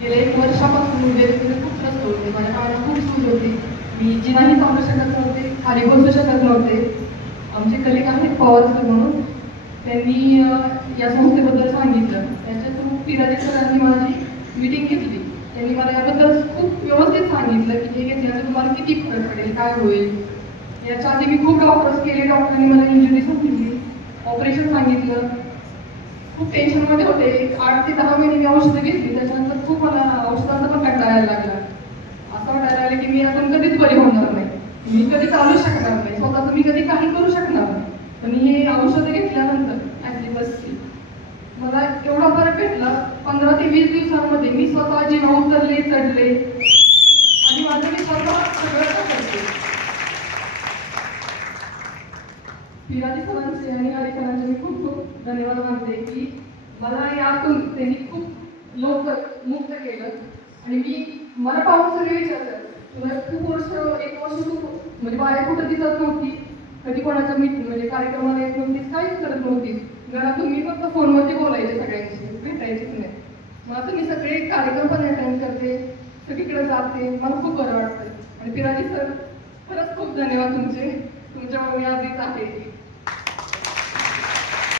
गेल्या 1 वर्षापासून म्हणजे खूप त्रस्त होते. माझ्या पायाला खूप सूज होती. मी जिनाही चालू शकत नव्हते, खाली बसू शकत नव्हते. आमचे कलिग आहेत पवार सर म्हणून, त्यांनी या संस्थेबद्दल सांगितलं. त्याच्या थ्रू पिराजी सरांनी माझी मीटिंग घेतली. त्यांनी मला याबद्दल खूप व्यवस्थित सांगितलं की हे घेतल्यानंतर तुम्हाला किती फरक पडेल, काय होईल. याच्या आधी मी खूप डॉक्टर्स केले, डॉक्टरांनी मला इंजुरी सांगितली, ऑपरेशन सांगितलं. खूप टेन्शनमध्ये होते. 8 ते 10 महिने मी औषधं घेतली. त्याच्यानंतर खूप मला औषधांचा पण कंटाळा यायला लागला. असं वाटायला लागलं की मी यातून कधीच बरी होणार नाही, मी कधी चालू शकणार नाही, स्वतःचं मी कधी काही करू शकणार नाही. पण हे औषधं घेतल्यानंतर ॲक्टिव्हसची मला एवढा फरक भेटला. 15 ते 20 दिवसांमध्ये मी स्वतः जिना उतरले, चढले आणि माझं मी स्वतः सगळं करते. पिराजी सरांचे आणि हरी सरांचे मी खूप खूप धन्यवाद मानते की मला यातून त्यांनी खूप लवकर मुक्त केलं. आणि मला पाहून सगळे विचारतात, तुला खूप वर्ष 1 वर्ष तू म्हणजे बाहेर कुठं दिसत नव्हती, कधी कोणाच्या म्हणजे कार्यक्रमाला येत नव्हतीस, काहीच करत नव्हतीस. घरातून मी फक्त फोनवरती बोलायचे, सगळ्यांशी भेटायचीच नाही. मग आता मी सगळे कार्यक्रम पण अटेंड करते, सगळीकडे जाते, मला खूप बरं वाटतं. आणि पिराजी सर खरंच खूप धन्यवाद तुमचे, तुमच्यामुळे मी आज इथं आहे.